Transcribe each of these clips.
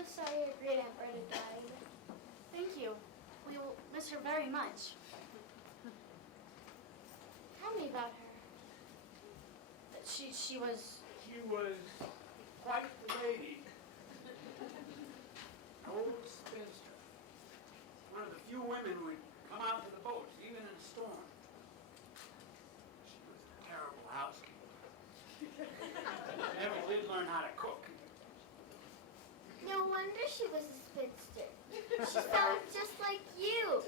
so sorry your great Aunt Berta died. Thank you. We will miss her very much. Tell me about her. She was... She was quite the lady. An old spinster. One of the few women who would come out to the boats, even in a storm. She was a terrible housekeeper. Never did learn how to cook. No wonder she was a spinster. She sounds just like you.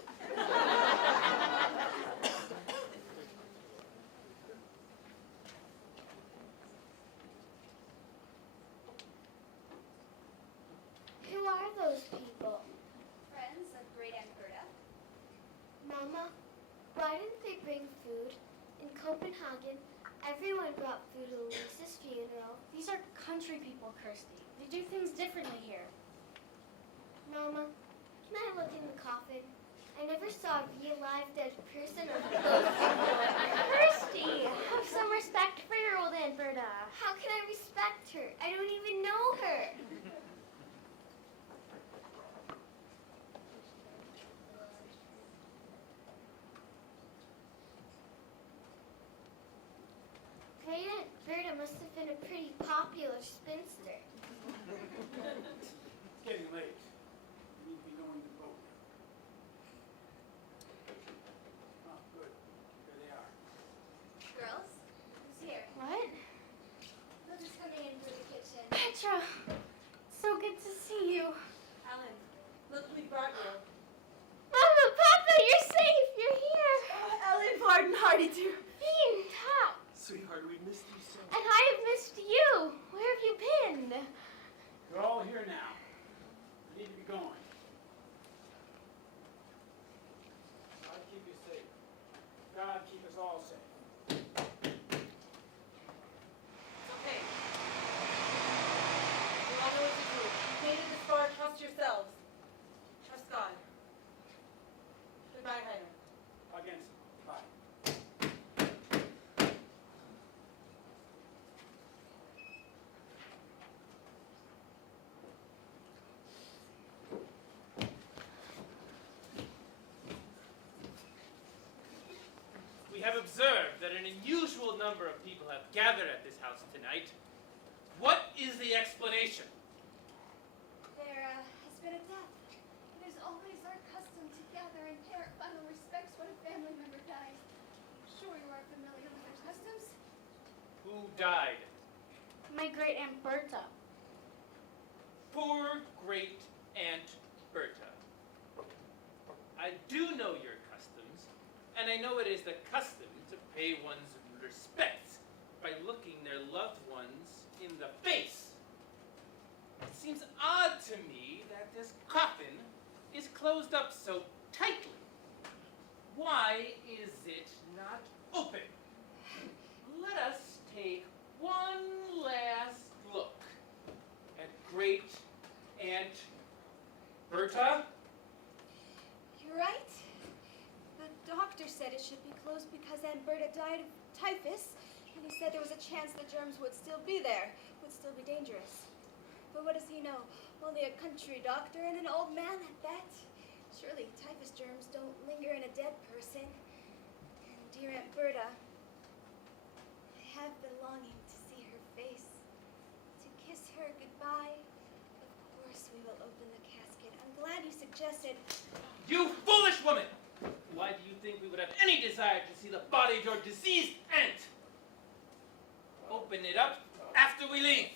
Who are those people? Friends of Great Aunt Berta. Mama, why didn't they bring food? In Copenhagen, everyone brought food to Lisa's funeral. These are country people, Kirsty. They do things differently here. Mama, can I look in the coffin? I never saw a real live dead person or close. Kirsty, have some respect for your old Aunt Berta. How can I respect her? I don't even know her. Great Aunt Berta must have been a pretty popular spinster. It's getting late. We need to be going to the boat. Oh, good. Here they are. Girls, who's here? What? They're just coming in through the kitchen. Petra! So good to see you. Ellen, look who we brought you. Mama, Papa, you're safe. You're here. Oh, Ellen, pardon, Hardy too. Bean, Top. Sweetheart, we've missed you so. And I have missed you. Where have you been? You're all here now. We need to be going. God keep you safe. God keep us all safe. Okay. You all know what to do. You've made it this far, trust yourselves. Trust God. Goodbye, Heiner. Against. Bye. We have observed that an unusual number of people have gathered at this house tonight. What is the explanation? There has been a death. It is always our custom to gather and pay our final respects when a family member dies. I'm sure you are familiar with our customs. Who died? My great Aunt Berta. Poor great Aunt Berta. I do know your customs, and I know it is the custom to pay one's respects by looking their loved ones in the face. It seems odd to me that this coffin is closed up so tightly. Why is it not open? Let us take one last look at great Aunt Berta. You're right. The doctor said it should be closed because Aunt Berta died of typhus, and he said there was a chance the germs would still be there, would still be dangerous. But what does he know? Only a country doctor and an old man at that. Surely typhus germs don't linger in a dead person. And dear Aunt Berta, I have been longing to see her face, to kiss her goodbye. Of course we will open the casket. I'm glad you suggested. You foolish woman! Why do you think we would have any desire to see the body of your deceased aunt? Open it up after we leave.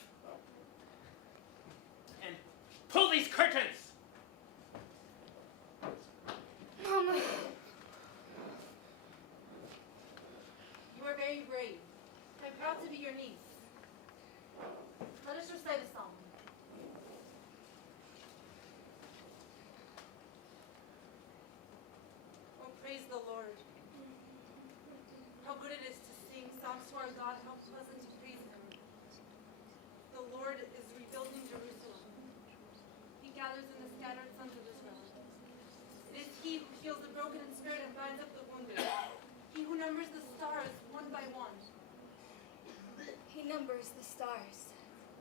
And pull these curtains! Mama. You are very brave. I'm proud to be your niece. Let us recite a song. Oh, praise the Lord. How good it is to sing songs to our God, how pleasant to praise Him. The Lord is rebuilding Jerusalem. He gathers in the scattered sons of Israel. It is He who heals the broken in spirit and binds up the wounded. He who numbers the stars one by one. He numbers the stars.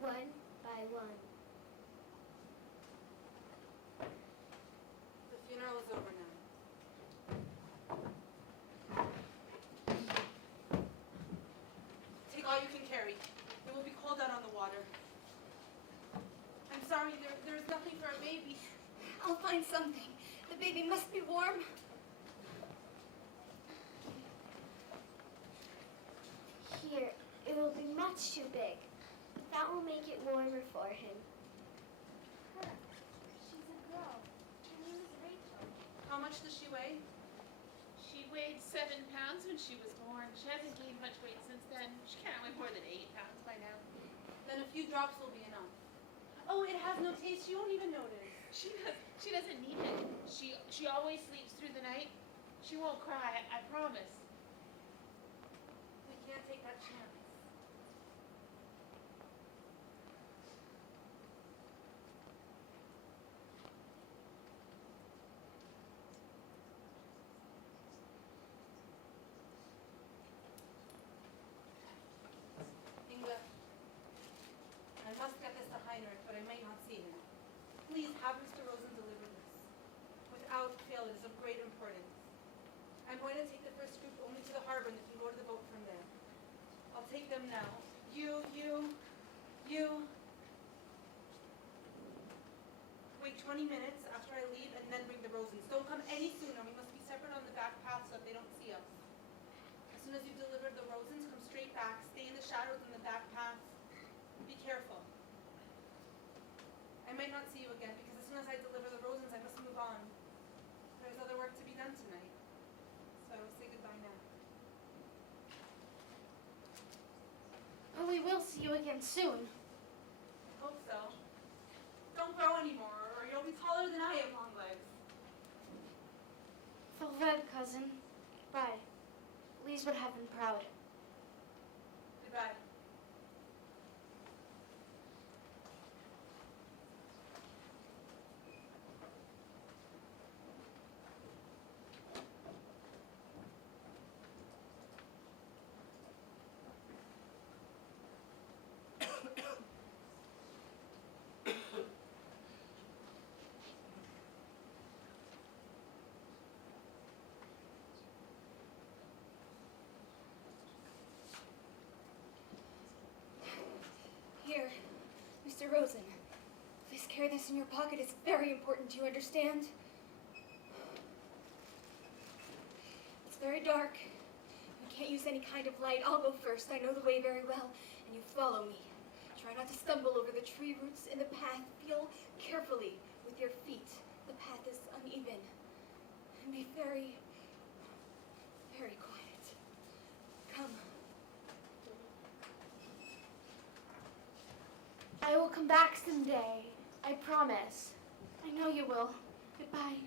One by one. baby. I'll find something. The baby must be warm. Here, it will be much too big. That will make it warmer for him. She's a girl. Her name is Rachel. How much does she weigh? She weighed 7 pounds when she was born. She hasn't gained much weight since then. She can't weigh more than 8 pounds by now. Then a few drops will be enough. Oh, it has no taste. You won't even notice. She doesn't need it. She always sleeps through the night. She won't cry, I promise. We can't take that chance. Inga, I must get this to Heinrich, but I might not see him. Please have Mr. Rosen deliver this. Without fail, it is of great importance. I'm going to take the first group only to the harbor and they can go to the boat from there. I'll take them now. You. Wait 20 minutes after I leave and then bring the Rosens. Don't come any sooner. We must be separate on the back path so that they don't see us. As soon as you've delivered the Rosens, come straight back. Stay in the shadows in the back path. Be careful. I might not see you again because as soon as I deliver the Rosens, I must move on. There's other work to be done tonight. So I will say goodbye now. But we will see you again soon. Hope so. Don't grow anymore, or you'll be taller than I am, long legs. Farewell, cousin. Bye. Lise would have been proud. Goodbye. Here, Mr. Rosen. Please carry this in your pocket. It's very important, do you understand? It's very dark. We can't use any kind of light. I'll go first. I know the way very well. And you follow me. Try not to stumble over the tree roots in the path. Feel carefully with your feet. The path is uneven. And be very, very quiet. Come. I will come back someday. I promise. I know you will. Goodbye.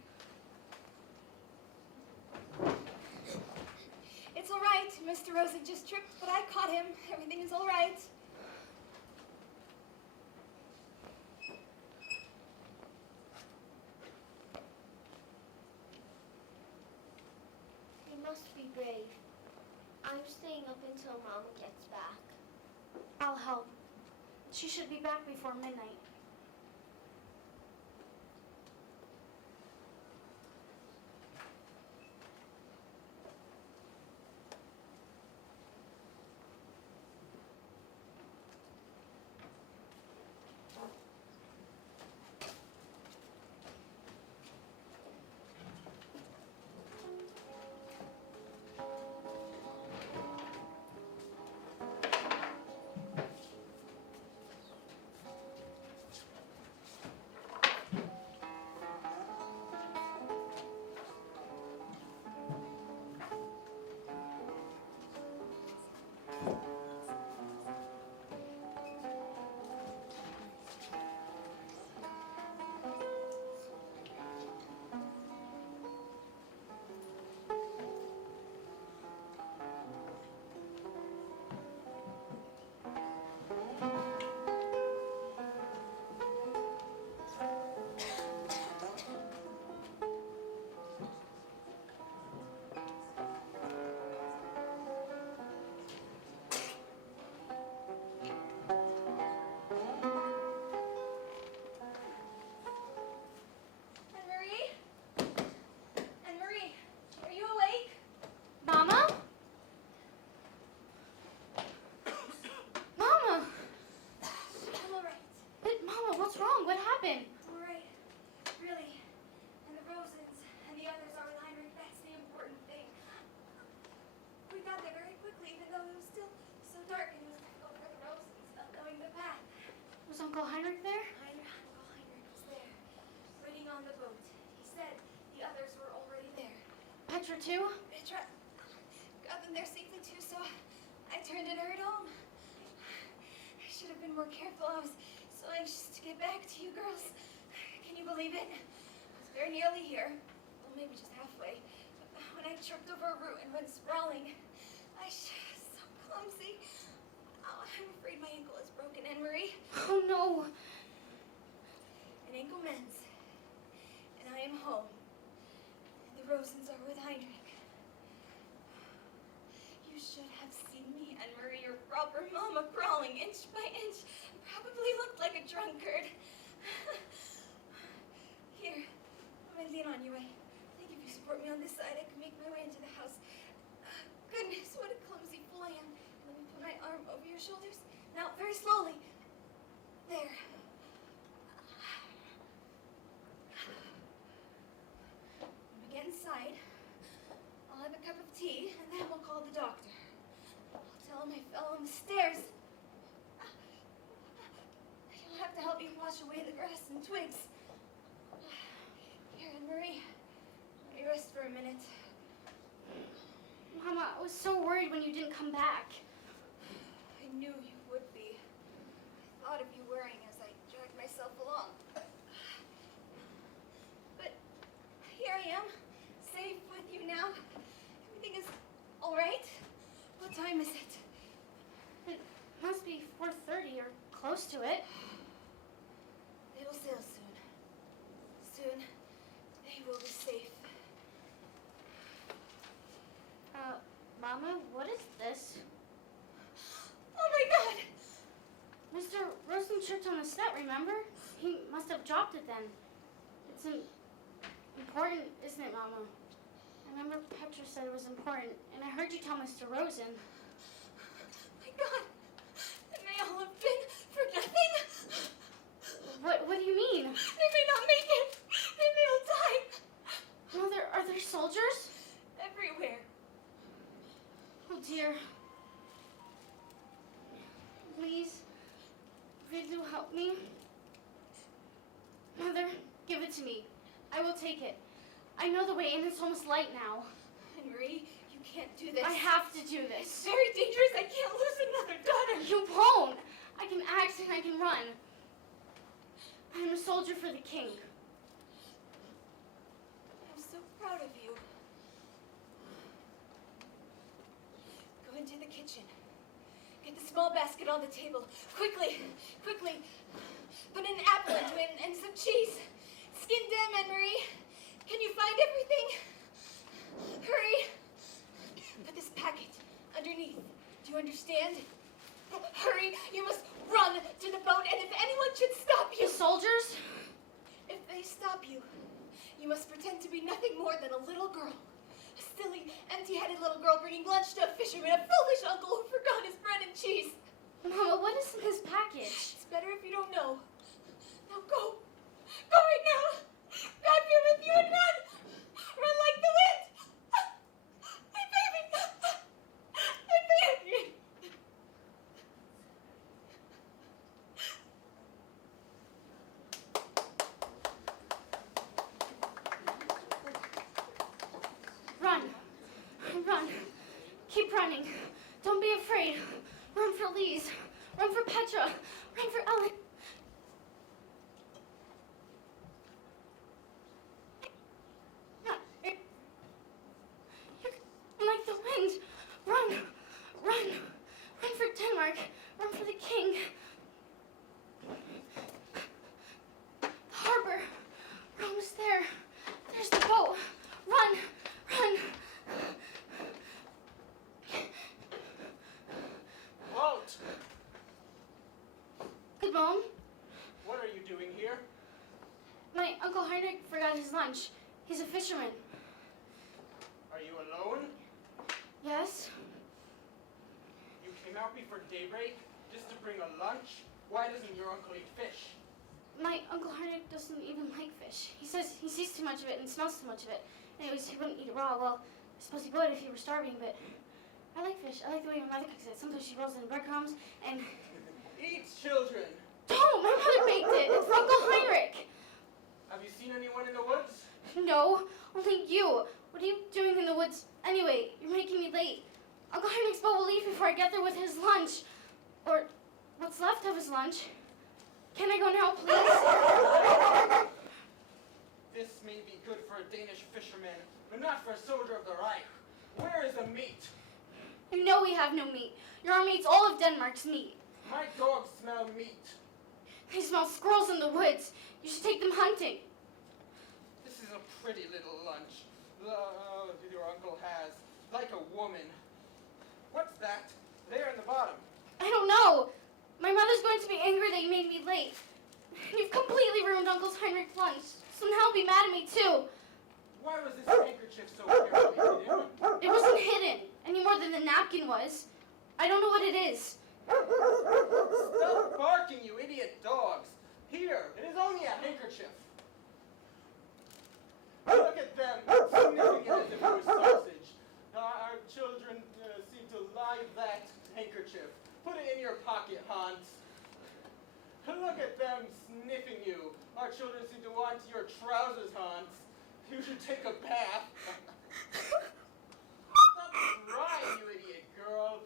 It's all right. Mr. Rosen just tripped, but I caught him. Everything is all right. You must be brave. I'm staying up until Mama gets back. I'll help. She should be back before midnight. Petra too? Petra got them there safely too, so I turned and hurried home. I should have been more careful. I was so anxious to get back to you girls. Can you believe it? I was very nearly here. Well, maybe just halfway. When I tripped over a root and went sprawling. I was so clumsy. Oh, I'm afraid my ankle is broken, Anne-Marie. Oh no. An ankle mends. And I am home. And the Rosens are with Heinrich. You should have seen me, Anne-Marie, your proper mama, crawling inch by inch. Probably looked like a drunkard. Here, I'm gonna lean on you. I think if you support me on this side, I can make my way into the house. Goodness, what a clumsy fool I am. Let me put my arm over your shoulders. Now, very slowly. There. When we get inside, I'll have a cup of tea, and then we'll call the doctor. I'll tell him I fell on the stairs. He'll have to help me wash away the grass and twigs. Here, Anne-Marie, let me rest for a minute. Mama, I was so worried when you didn't come back. I knew you would be. I thought of you worrying as I dragged myself along. But here I am, safe with you now. Everything is all right. What time is it? It must be 4:30 or close to it. They will sail soon. Soon, they will be safe. Mama, what is this? Oh my God! Mr. Rosen tripped on the set, remember? He must have dropped it then. It's important, isn't it, Mama? I remember Petra said it was important, and I heard you tell Mr. Rosen. My God! It may all have been for nothing. What do you mean? They may not make it. They may all die. Mother, are there soldiers? Everywhere. Oh dear. Please, do help me. Mother, give it to me. I will take it. I know the way, and it's almost light now. Anne-Marie, you can't do this. I have to do It's this. very dangerous. I can't lose another daughter. You won't. I can act and I can run. I'm a soldier for the king. I'm so proud of you. Go into the kitchen. Get the small basket on the table. Quickly, quickly. Put an apple into it and some cheese. Skin them, Anne-Marie. Can you find everything? Hurry. Put this packet underneath. Do you understand? Hurry. You must run to the boat, and if anyone should stop you... The soldiers? If they stop you, you must pretend to be nothing more than a little girl. A silly, empty-headed little girl bringing lunch to a fisherman, a foolish uncle who forgot his bread and cheese. Mama, what is in this package? It's better if you don't know. Now go. Go right now. God be with you and run. Run like the wind. My baby. My baby. Run. Run. Keep running. Don't be afraid. Run for Lise. Run for Petra. Run for Ellen. You're like the wind. Run. Run. Run for Denmark. Run for the king. The harbor. We're almost there. There's the boat. Run. Run. Halt! Good mom. What are you doing here? My Uncle Heinrich forgot his lunch. He's a fisherman. Are you alone? Yes? You came out before daybreak just to bring a lunch? Why doesn't your uncle eat fish? My Uncle Heinrich doesn't even like fish. He says he sees too much of it and smells too much of it. Anyways, he wouldn't eat it raw. Well, I suppose he would if he were starving, but I like fish. I like the way my mother cooks it. Sometimes she rolls it in breadcrumbs and... Eat, children! Don't! My mother baked it! It's Uncle Heinrich! Have you seen anyone in the woods? No, only you. What are you doing in the woods get there with his lunch. Or what's left of his lunch. Can I go now, please? This may be good for a Danish fisherman, but not for a soldier of the Reich. Where is the meat? You know we have no meat. Your army eats all of Denmark's meat. My dogs smell meat. They smell squirrels in the woods. You should take them hunting. This is a pretty little lunch. Your uncle has, like a woman. What's that? There in the bottom. I don't know. My mother's going to be angry that you made me late. You've completely ruined Uncle Heinrich's lunch, so now he'll be mad at me too. Why was this handkerchief so carefully hidden? It wasn't hidden, any more than the napkin was. I don't know what it is. Stop barking, you idiot dogs. Here, it is only a handkerchief. Look at them, sniffing it as if it was sausage. Our children seem to like that handkerchief. Put it in your pocket, Hans. Look at them sniffing you. Our children seem to want your trousers, Hans. You should take a bath. Stop crying, you idiot girl.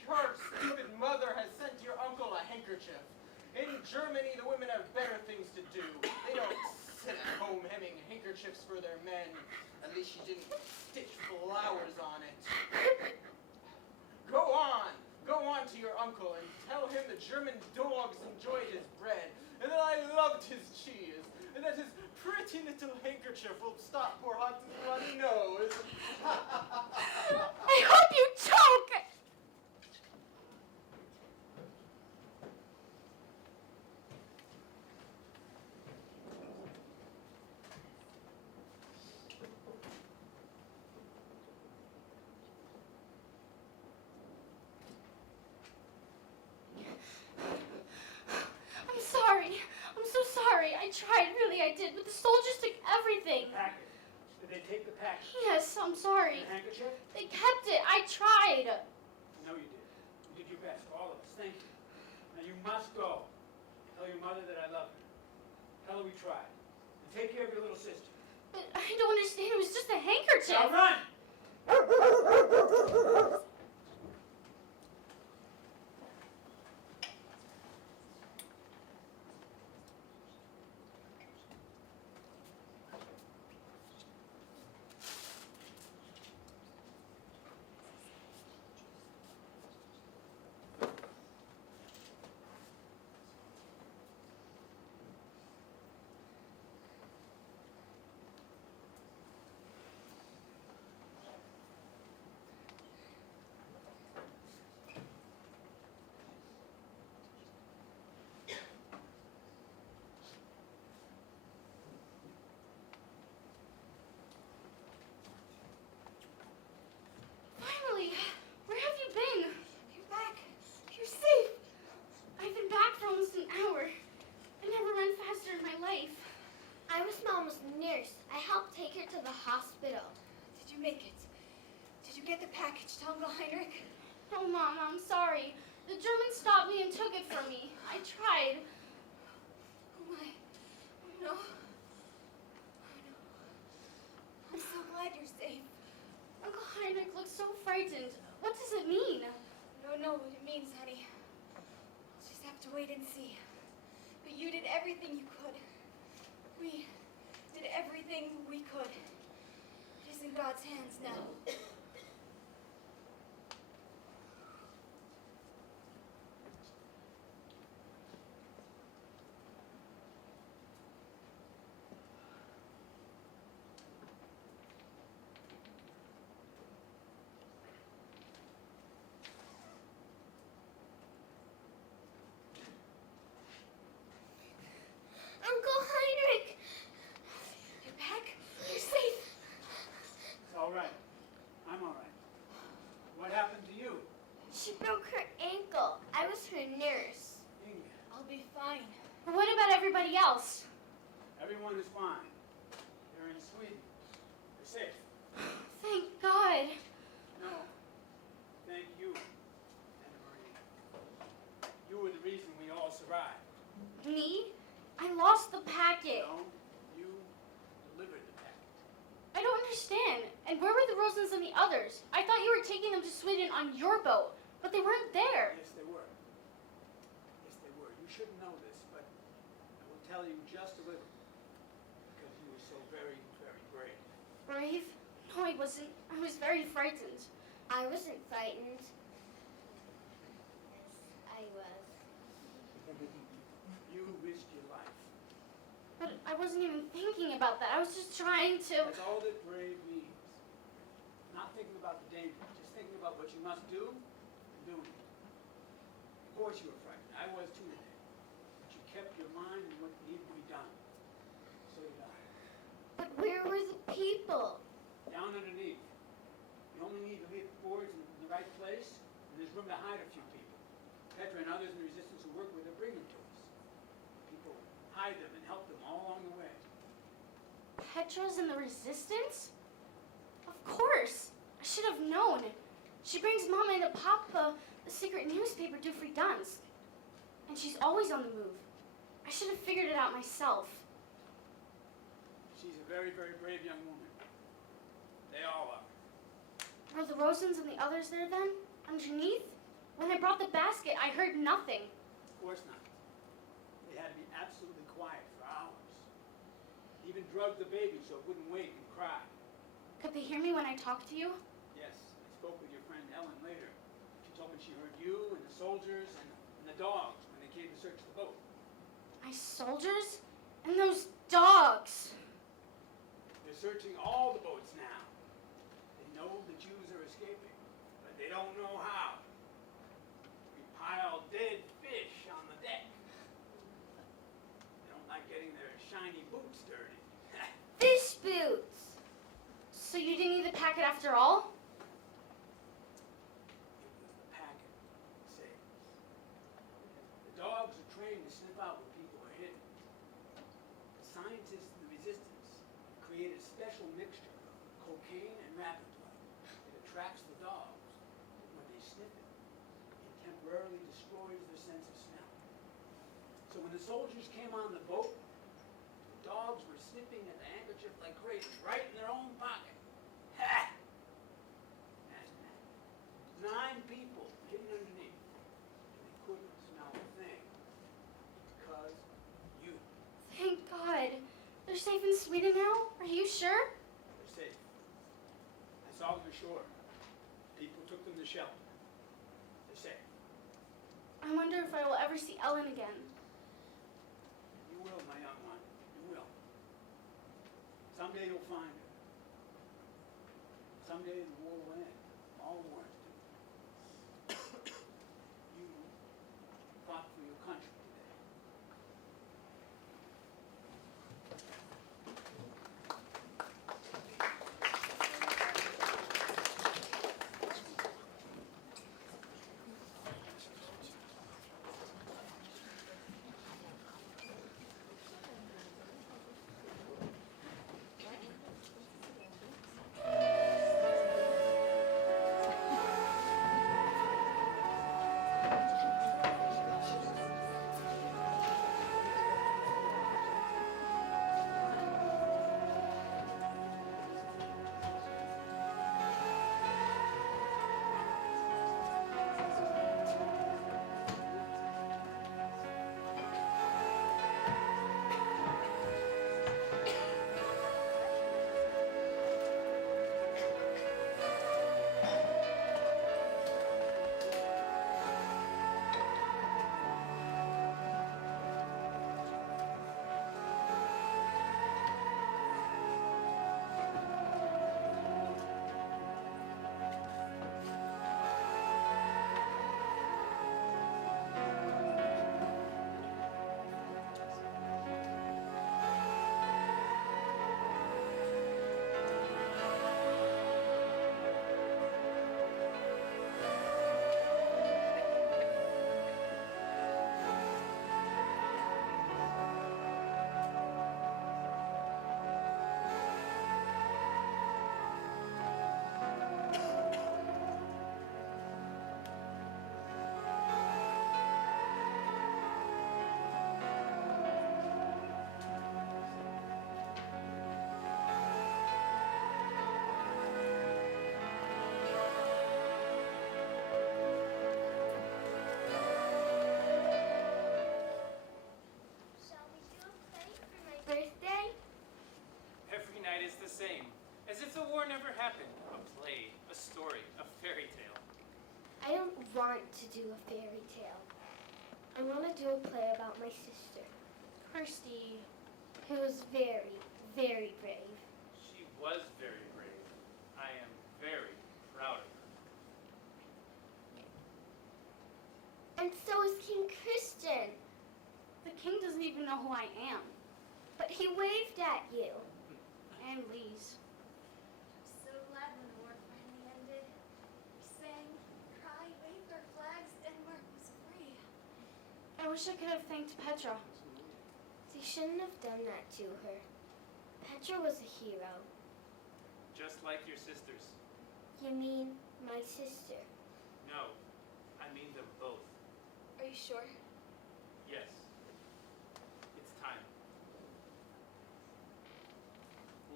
Your stupid mother has sent your uncle a handkerchief. In Germany, the women have better things to do. They don't sit at home hemming handkerchiefs for their men. At least she didn't stitch flowers on it. Go on to your uncle and tell him the German dogs enjoyed his bread, and that I loved his cheese, and that his pretty little handkerchief will stop poor Hans's bloody nose. I hope you choke! I tried, really I did, but the soldiers took everything. Packet. Did they take the packet? Yes, I'm sorry. The handkerchief? They kept it. I tried. No, you did. You did your best, all of us. Thank you. Now you must go. Tell your mother that I love her. Tell her we tried. And take care of your little sister. But I don't understand. It was just a handkerchief. Now run! Finally, where have you been? You're back. You're safe. I've been back for almost an hour. I never ran faster in my life. I was Mama's nurse. I helped take her to the hospital. Did you make it? Did you get the package to Uncle Heinrich? Oh, Mama, I'm sorry. The Germans stopped me and took it from me. I tried. Oh my. Oh no. Oh no. I'm so glad you're safe. Uncle Heinrich looks so frightened. What does it mean? I don't know what it means, honey. We'll just have to wait and see. But you did everything you could. We did everything we could. It is in God's hands now. Uncle Heinrich! You're back? You're safe. It's all right. I'm all right. What happened to you? She broke her ankle. I was her nurse. Inge. I'll be fine. But what about everybody else? Everyone is fine. They're in Sweden. They're safe. Thank God. No. Thank you, Anna Marie. You were the reason we all survived. Me? I lost the packet. No, you delivered the packet. I don't understand. And where were the Rosens and the others? I thought you were taking them to Sweden on your boat. But they weren't there. Yes, they were. Yes, they were. You shouldn't know this, but I will tell you just a little. Because you were so very, very brave. Brave? No, I wasn't. I was very frightened. I wasn't frightened. Yes, I was. You risked your life. But I wasn't even thinking about that. I was just trying to... That's all that brave means. Not thinking about the danger, just thinking about what you must do and doing it. Of course you were frightened. I was too today. But you kept your mind on what needed to be done. So did I. But where were the people? Down underneath. You only need to leave the boards in the right place, and there's room to hide a few people. Petra and others in the resistance who work with it bring them to us. People hide them and help them all along the way. Petra's in the resistance? Of course. I should have known. She brings Mama and Papa the secret newspaper to free guns. And she's always on the move. I should have figured it out myself. She's a very, very brave young woman. They all are. Were the Rosens and the others there then? Underneath? When I brought the basket, I heard nothing. Of course not. They had to be absolutely quiet for hours. Even drugged the baby so it wouldn't wake and cry. Could they hear me when I talked to you? Yes, I spoke with your friend Ellen later. She told me she heard you and the soldiers and the dogs when they came to search the boat. My soldiers? And those dogs! They're searching all the boats now. They know the Jews are escaping, but they don't know how. We pile dead fish on the deck. They don't like getting their shiny boots dirty. Fish boots! So you didn't need the packet after all? It was the packet that saved us. The dogs are trained to sniff out where people are hidden. The scientists in the resistance created a special mixture of cocaine and rabbit blood. It attracts the dogs. When they sniff it, it temporarily destroys their sense of smell. So when the soldiers came on the boat, the dogs were sniffing at the handkerchief like crazy, right in their own pocket. Ha! Imagine that. 9 people hidden underneath. And they couldn't smell a thing. Because you. Thank God. They're safe in Sweden now? Are you sure? They're safe. I saw them ashore. People took them to shelter. They're safe. I wonder if I will ever see Ellen again. You will, my young one. You will. Someday you'll find her. Someday the war will end. All wars do. You fought for your country today. same, as if the war never happened. A play, a story, a fairy tale. I don't want to do a fairy tale. I want to do a play about my sister, Kirsty. who was very, very brave. She was very brave. I am very proud of her. And so is King Christian. The king doesn't even know who I am. But he waved at you. And Lise. So glad when the war finally ended. We sang, cried, waved our flags, and Mark was free. I wish I could have thanked Petra. You shouldn't have done that to her. Petra was a hero. Just like your sisters. You mean my sister? No, I mean them both. Are you sure? Yes. It's time.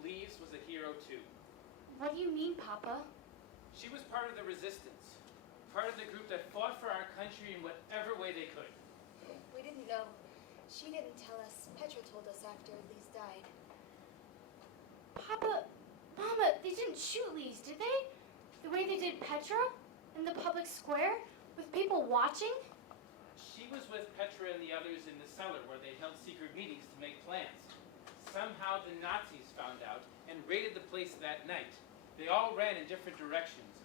Lise was a hero too. What do you mean, Papa? She was part of the resistance. Part of the group that fought for our country in whatever way they could. We didn't know. She didn't tell us. Petra told us after Lise died. Papa, Mama, they didn't shoot Lise, did they? The way they did Petra? In the public square? With people watching? She was with Petra and the others in the cellar where they held secret meetings to make plans. Somehow the Nazis found out and raided the place that night. They all ran in different directions,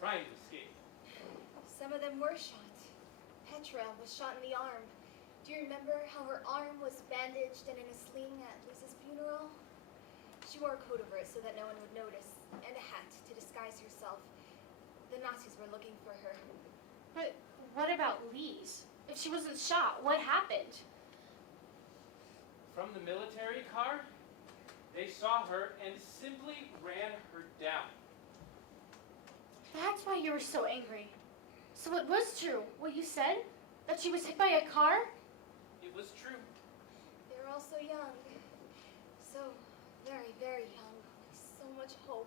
trying to escape. Some of them were shot. Petra was shot in the arm. Do you remember how her arm was bandaged and in a sling at Lisa's funeral? She wore a coat over it so that no one would notice, and a hat to disguise herself. The Nazis were looking for her. But what about Lise? If she wasn't shot, what happened? From the military car, they saw her and simply ran her down. That's why you were so angry. So it was true, what you said? That she was hit by a car? It was true. They were all so young. So very, very young. With so much hope.